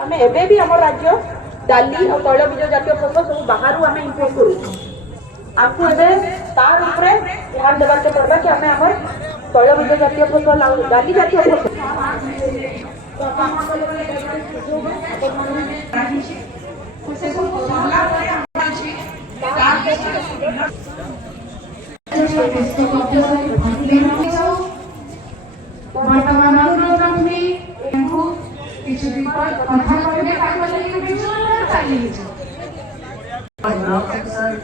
आम एबे भी आम राज्य डाली और तैलबीज जातीय फसल सब बाहर आम इम्पोर्ट करूँ आपको एबे तार ऊपर ध्यान देवार के पड़बा कि आम आम तैलबीज जातीय फसल डाली जातीय फसल वर्तमान प्रोग्राम में इनको किसी भी पर कथा करने का मतलब ये बिल्कुल चाहिए ब्लॉक सर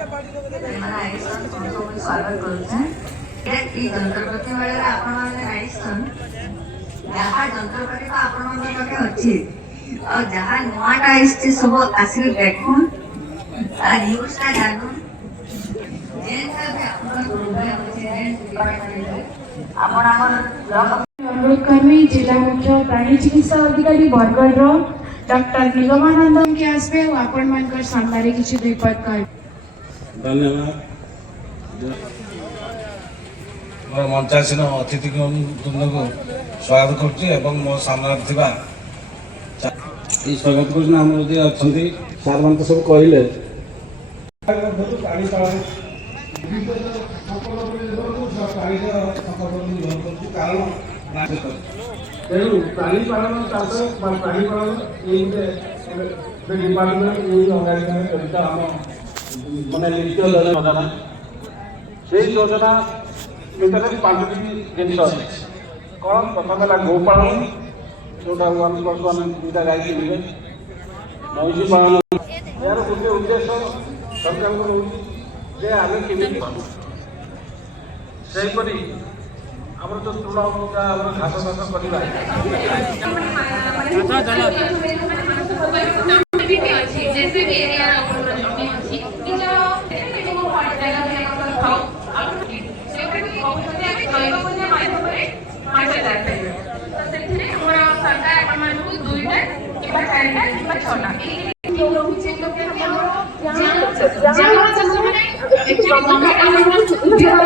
माने आइसन तो स्वागत करते हैं ये जंत्रपति वाले आपण माने आइसन जहाँ जंत्रपति तो आपण माने पाखे अछि और जहाँ नुआटा आइछि सब आसिल देखुन आ न्यूज़ ता जानू जेनका भी आपण प्रोग्राम अछि जेन डिपार्टमेंट आपण हमर ब्लॉक अनुरोध कर्मी जिला मुख्य प्राणी चिकित्सा अधिकारी बरगढ़ डॉक्टर निगमानंद के आसपे आपण मानकर सामने किछि दुई पद कह धन्यवाद मोर मंचासीन अतिथि को स्वागत करछि एवं मो सामने थिबा स्वागत कर सार मान सब कहले तेणु प्राणी पालन चाष प्राणी पालन ये डिपार्टमेंट ये अंगाधिकार आम मानने लिखित योजना से योजना भितर 5टी जिन कौन प्रथम है गोपालन जोटा दुटा गाई मिले मईजी पालन यार गोटे उद्देश्य सरकार रोचे आम केमी सेपरी आमर जो तृणभूमिका घास चाष करवा जहाँ